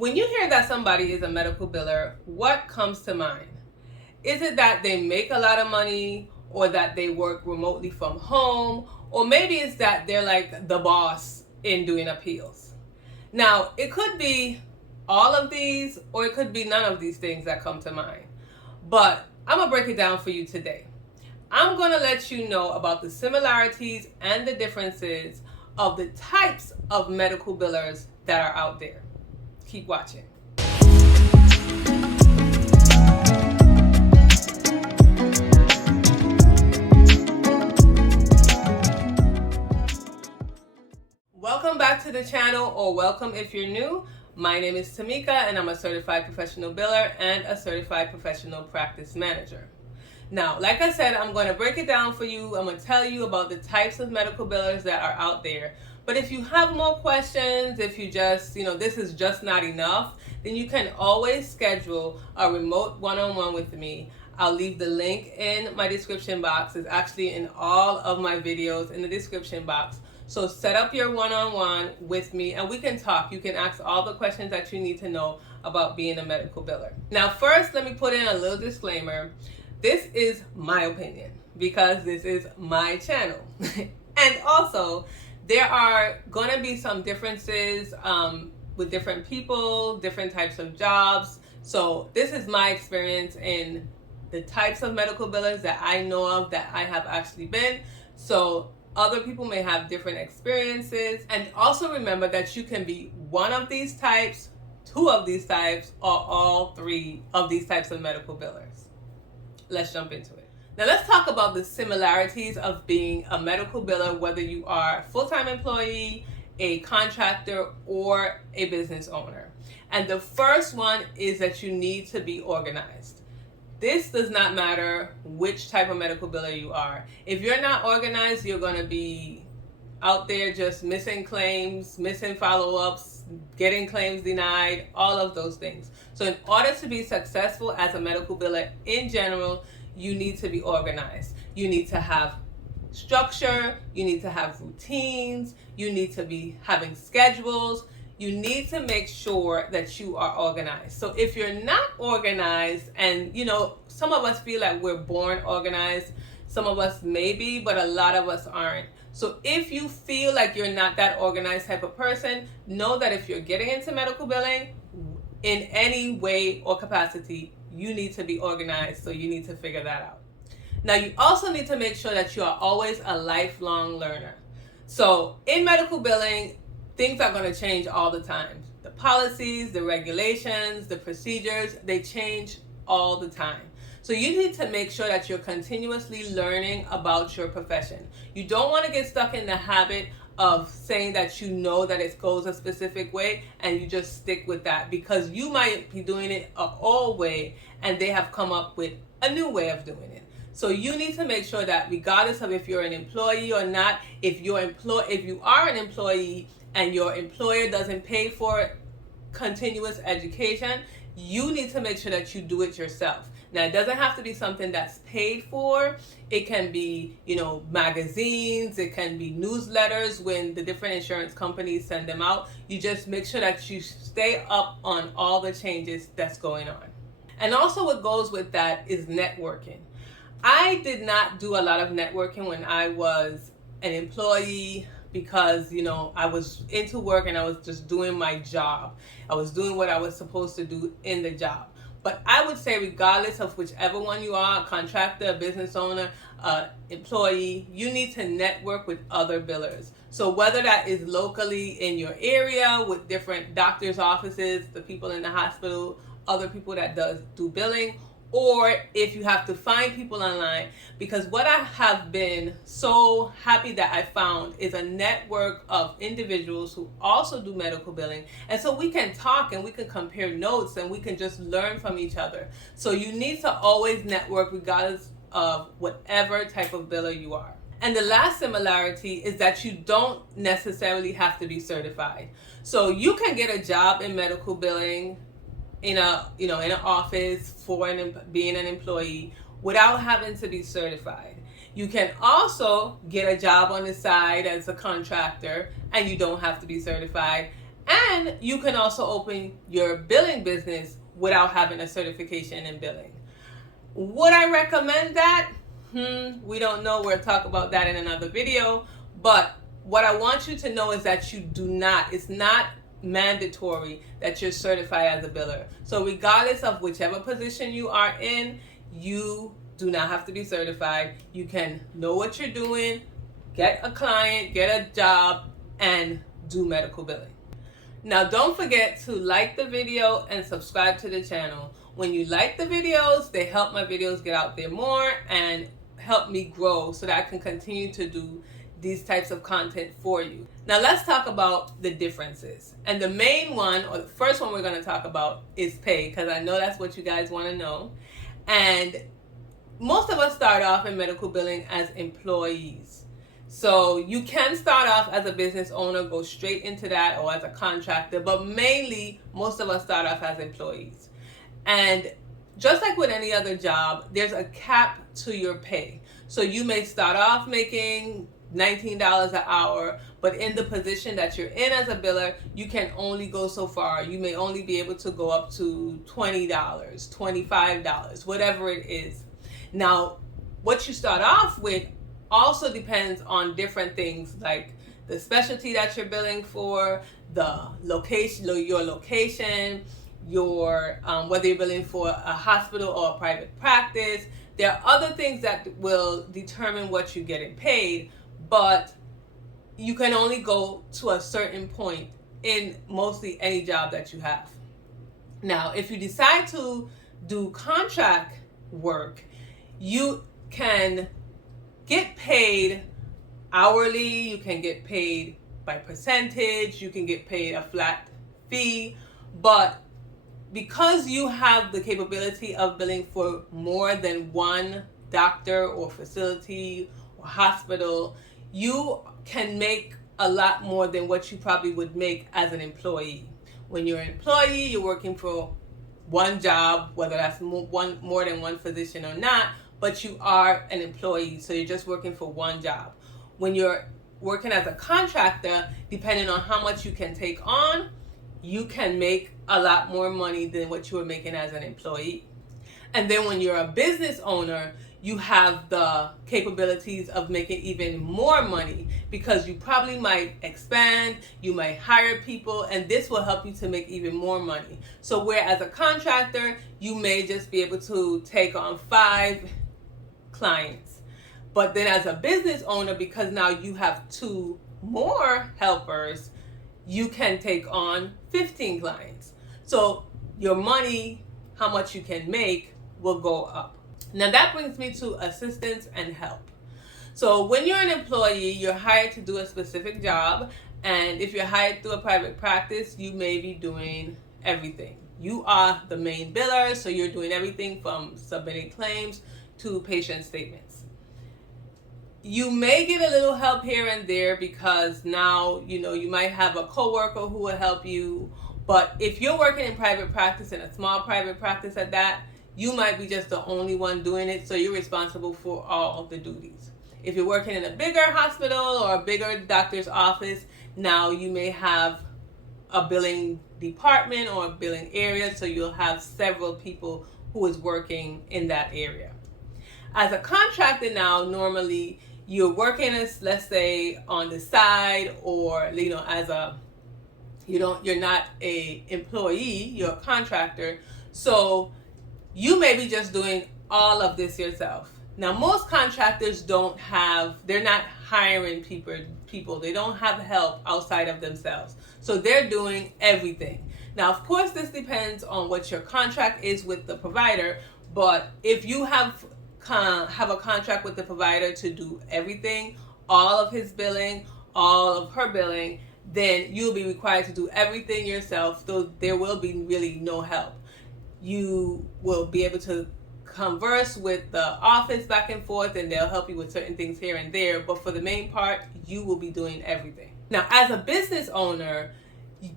When you hear that somebody is a medical biller, what comes to mind? Is it that they make a lot of money, or that they work remotely from home, or maybe it's that they're like the boss in doing appeals? Now, it could be all of these, or it could be none of these things that come to mind. But I'm going to break it down for you today. I'm going to let you know about the similarities and the differences of the types of medical billers that are out there. Keep watching. Welcome back to the channel, or welcome if you're new. My name is Tamika, and I'm a certified professional biller and a certified professional practice manager. Now, like I said, I'm going to break it down for you. I'm going to tell you about the types of medical billers that are out there. But if you have more questions, if you just, this is just not enough, then you can always schedule a remote one-on-one with me. I'll leave the link in my description box. It's actually in all of my videos in the description box. So set up your one-on-one with me and we can talk. You can ask all the questions that you need to know about being a medical biller. Now, first, let me put in a little disclaimer. This is my opinion because this is my channel. And also, there are going to be some differences with different people, different types of jobs. So this is my experience in the types of medical billers that I know of, that I have actually been. So other people may have different experiences. And also remember that you can be one of these types, two of these types, or all three of these types of medical billers. Let's jump into it. Now let's talk about the similarities of being a medical biller, whether you are a full-time employee, a contractor, or a business owner. And the first one is that you need to be organized. This does not matter which type of medical biller you are. If you're not organized, you're going to be out there just missing claims, missing follow-ups, getting claims denied, all of those things. So in order to be successful as a medical biller in general, you need to be organized. You need to have structure, you need to have routines, you need to be having schedules. You need to make sure that you are organized. So if you're not organized, and some of us feel like we're born organized, some of us maybe, but a lot of us aren't. So if you feel like you're not that organized type of person, know that if you're getting into medical billing in any way or capacity, you need to be organized. So you need to figure that out. Now, you also need to make sure that you are always a lifelong learner. So in medical billing, things are going to change all the time. The policies, the regulations, the procedures, they change all the time. So you need to make sure that you're continuously learning about your profession. You don't want to get stuck in the habit of saying that you know that it goes a specific way and you just stick with that, because you might be doing it an old way and they have come up with a new way of doing it. So you need to make sure that regardless of if you're an employee or not, if you are an employee and your employer doesn't pay for continuous education, you need to make sure that you do it yourself. Now, it doesn't have to be something that's paid for. It can be, magazines, it can be newsletters when the different insurance companies send them out. You just make sure that you stay up on all the changes that's going on. And also what goes with that is networking. I did not do a lot of networking when I was an employee because, I was into work and I was just doing my job. I was doing what I was supposed to do in the job. But I would say regardless of whichever one you are, a contractor, a business owner, employee, you need to network with other billers. So whether that is locally in your area with different doctors' offices, the people in the hospital, other people that do billing, or if you have to find people online, because what I have been so happy that I found is a network of individuals who also do medical billing. And so we can talk and we can compare notes and we can just learn from each other. So you need to always network regardless of whatever type of biller you are. And the last similarity is that you don't necessarily have to be certified. So you can get a job in medical billing in an office for being an employee without having to be certified. You can also get a job on the side as a contractor and you don't have to be certified. And you can also open your billing business without having a certification in billing. Would I recommend that? We don't know. We'll talk about that in another video. But what I want you to know is that you do not, it's not mandatory that you're certified as a biller. So regardless of whichever position you are in, you do not have to be certified. You can know what you're doing, get a client, get a job, and do medical billing. Now don't forget to like the video and subscribe to the channel. When you like the videos, they help my videos get out there more and help me grow so that I can continue to do these types of content for you. Now let's talk about the differences. And the main one, or the first one we're going to talk about, is pay, because I know that's what you guys want to know. And most of us start off in medical billing as employees. So you can start off as a business owner, go straight into that, or as a contractor, but mainly most of us start off as employees. And just like with any other job, there's a cap to your pay. So you may start off making $19 an hour, but in the position that you're in as a biller, you can only go so far. You may only be able to go up to $20, $25, whatever it is. Now, what you start off with also depends on different things, like the specialty that you're billing for, the location, your location, your whether you're billing for a hospital or a private practice. There are other things that will determine what you're getting paid, but you can only go to a certain point in mostly any job that you have. Now, if you decide to do contract work, you can get paid hourly, you can get paid by percentage, you can get paid a flat fee, but because you have the capability of billing for more than one doctor or facility or hospital, you can make a lot more than what you probably would make as an employee. When you're an employee, you're working for one job, whether that's more than one physician or not, but you are an employee, so you're just working for one job. When you're working as a contractor, depending on how much you can take on, you can make a lot more money than what you were making as an employee. And then when you're a business owner, you have the capabilities of making even more money, because you probably might expand, you might hire people, and this will help you to make even more money. So where as a contractor, you may just be able to take on 5 clients. But then as a business owner, because now you have 2 more helpers, you can take on 15 clients. So your money, how much you can make, will go up. Now that brings me to assistance and help. So when you're an employee, you're hired to do a specific job, and if you're hired through a private practice, you may be doing everything. You are the main biller, so you're doing everything from submitting claims to patient statements. You may get a little help here and there, because now you might have a coworker who will help you, but if you're working in private practice, in a small private practice at that, you might be just the only one doing it, so you're responsible for all of the duties. If you're working in a bigger hospital or a bigger doctor's office, now you may have a billing department or a billing area, so you'll have several people who is working in that area. As a contractor now, normally you're working as, let's say, on the side, or as a you're not a employee, you're a contractor, so you may be just doing all of this yourself. Now, most contractors they're not hiring people. They don't have help outside of themselves. So they're doing everything. Now, of course, this depends on what your contract is with the provider, but if you have a contract with the provider to do everything, all of his billing, all of her billing, then you'll be required to do everything yourself, though there will be really no help. You will be able to converse with the office back and forth, and they'll help you with certain things here and there, but for the main part, you will be doing everything. Now, as a business owner,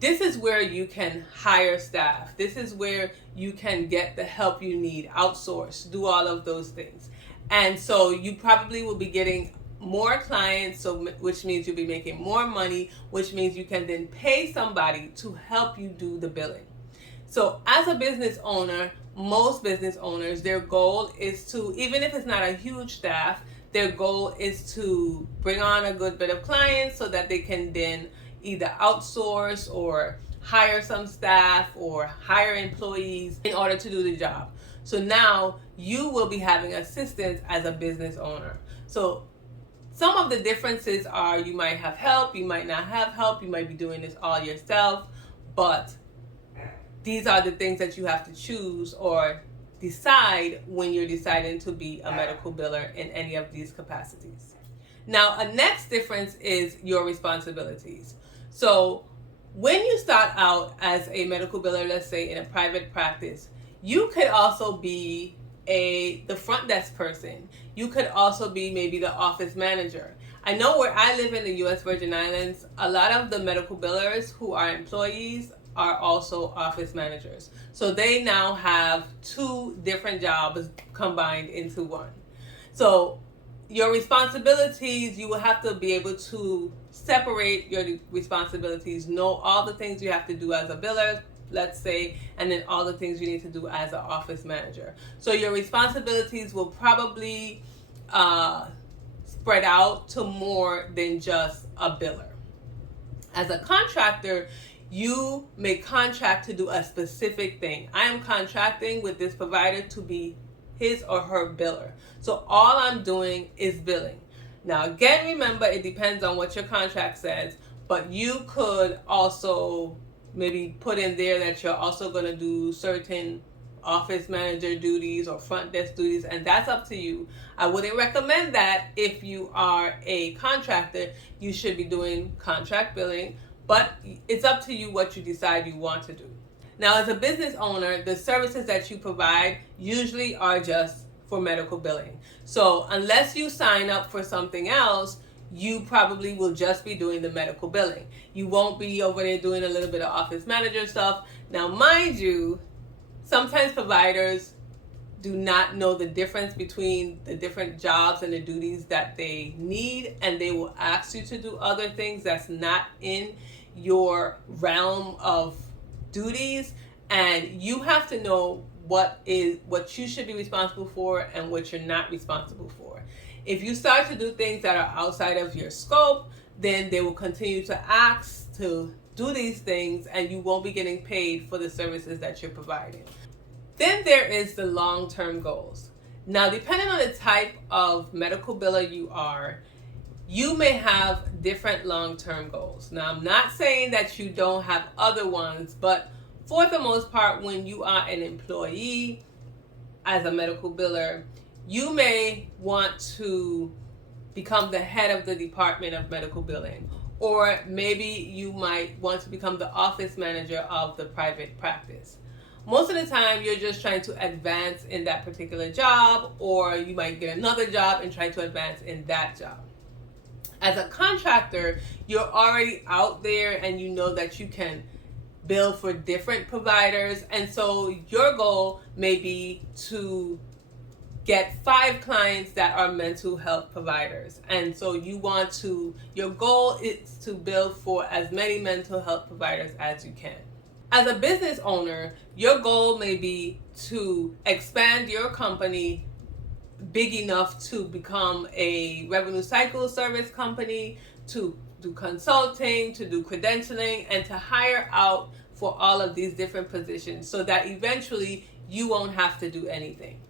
this is where you can hire staff. This is where you can get the help you need, outsource, do all of those things. And so you probably will be getting more clients, so which means you'll be making more money, which means you can then pay somebody to help you do the billing. So as a business owner, most business owners, their goal is to, even if it's not a huge staff, their goal is to bring on a good bit of clients so that they can then either outsource or hire some staff or hire employees in order to do the job. So now you will be having assistance as a business owner. So some of the differences are you might have help, you might not have help, you might be doing this all yourself, but these are the things that you have to choose or decide when you're deciding to be a medical biller in any of these capacities. Now, a next difference is your responsibilities. So when you start out as a medical biller, let's say in a private practice, you could also be the front desk person. You could also be maybe the office manager. I know where I live in the U.S. Virgin Islands, a lot of the medical billers who are employees are also office managers. So they now have two different jobs combined into one. So your responsibilities, you will have to be able to separate your responsibilities, know all the things you have to do as a biller, let's say, and then all the things you need to do as an office manager. So your responsibilities will probably spread out to more than just a biller. As a contractor, you may contract to do a specific thing. I am contracting with this provider to be his or her biller. So all I'm doing is billing. Now again, remember, it depends on what your contract says, but you could also maybe put in there that you're also going to do certain office manager duties or front desk duties, and that's up to you. I wouldn't recommend that if you are a contractor. You should be doing contract billing, but it's up to you what you decide you want to do. Now, as a business owner, the services that you provide usually are just for medical billing. So unless you sign up for something else, you probably will just be doing the medical billing. You won't be over there doing a little bit of office manager stuff. Now, mind you, sometimes providers do not know the difference between the different jobs and the duties that they need, and they will ask you to do other things that's not in your realm of duties, and you have to know what you should be responsible for and what you're not responsible for. If you start to do things that are outside of your scope, then they will continue to ask to do these things, and you won't be getting paid for the services that you're providing. Then there is the long-term goals. Now, depending on the type of medical biller you are, you may have different long-term goals. Now, I'm not saying that you don't have other ones, but for the most part, when you are an employee as a medical biller, you may want to become the head of the department of medical billing, or maybe you might want to become the office manager of the private practice. Most of the time, you're just trying to advance in that particular job, or you might get another job and try to advance in that job. As a contractor, you're already out there and you know that you can bill for different providers, and so your goal may be to get 5 clients that are mental health providers, and so your goal is to bill for as many mental health providers as you can. As a business owner, your goal may be to expand your company big enough to become a revenue cycle service company, to do consulting, to do credentialing, and to hire out for all of these different positions so that eventually you won't have to do anything.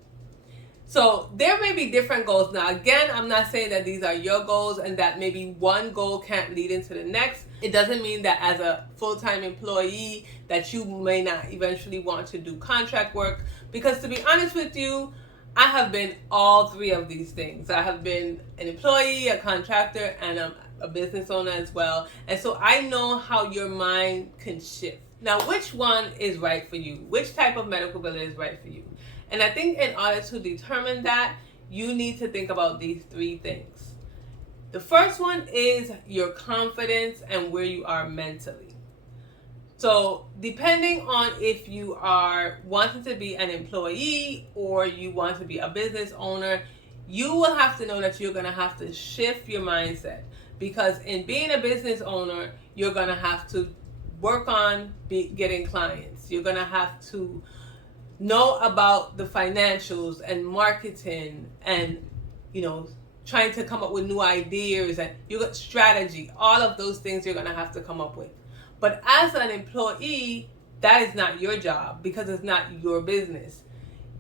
So there may be different goals. Now, again, I'm not saying that these are your goals and that maybe one goal can't lead into the next. It doesn't mean that as a full-time employee that you may not eventually want to do contract work, because to be honest with you, I have been all 3 of these things. I have been an employee, a contractor, and a business owner as well. And so I know how your mind can shift. Now, which one is right for you? Which type of medical biller is right for you? And I think in order to determine that, you need to think about these 3 things. The first one is your confidence and where you are mentally. So depending on if you are wanting to be an employee or you want to be a business owner, you will have to know that you're going to have to shift your mindset, because in being a business owner, you're going to have to work on getting clients. You're going to have to know about the financials and marketing and, trying to come up with new ideas, and you got strategy. All of those things you're going to have to come up with. But as an employee, that is not your job, because it's not your business.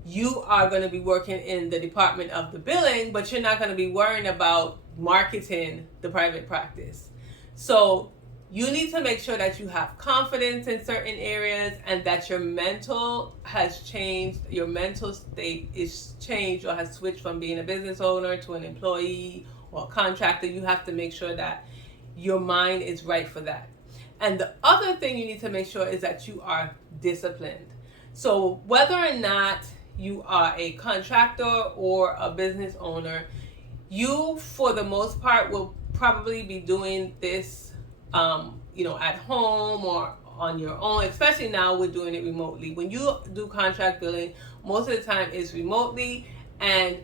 You are going to be working in the department of the billing, but you're not going to be worrying about marketing the private practice. So you need to make sure that you have confidence in certain areas, and that your mental has changed, your mental state is changed or has switched from being a business owner to an employee or a contractor. You have to make sure that your mind is right for that. And the other thing you need to make sure is that you are disciplined. So whether or not you are a contractor or a business owner, you, for the most part, will probably be doing this, at home or on your own. Especially now, we're doing it remotely. When you do contract billing, most of the time it's remotely, and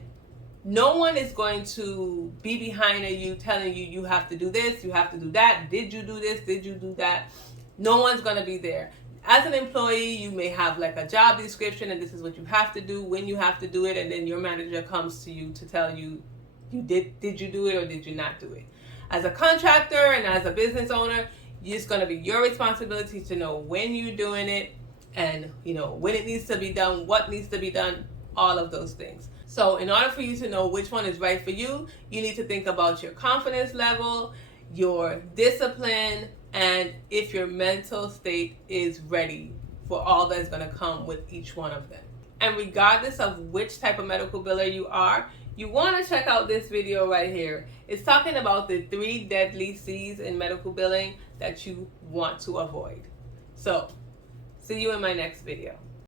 no one is going to be behind you telling you have to do this, you have to do that. Did you do this? Did you do that? No one's going to be there. As an employee, you may have like a job description, and this is what you have to do, when you have to do it, and then your manager comes to you to tell you did you do it or did you not do it. As a contractor and as a business owner, it's going to be your responsibility to know when you're doing it, and when it needs to be done, what needs to be done, all of those things. So in order for you to know which one is right for you, you need to think about your confidence level, your discipline, and if your mental state is ready for all that's going to come with each one of them. And regardless of which type of medical biller you are, you want to check out this video right here. It's talking about the 3 deadly C's in medical billing that you want to avoid. So, see you in my next video.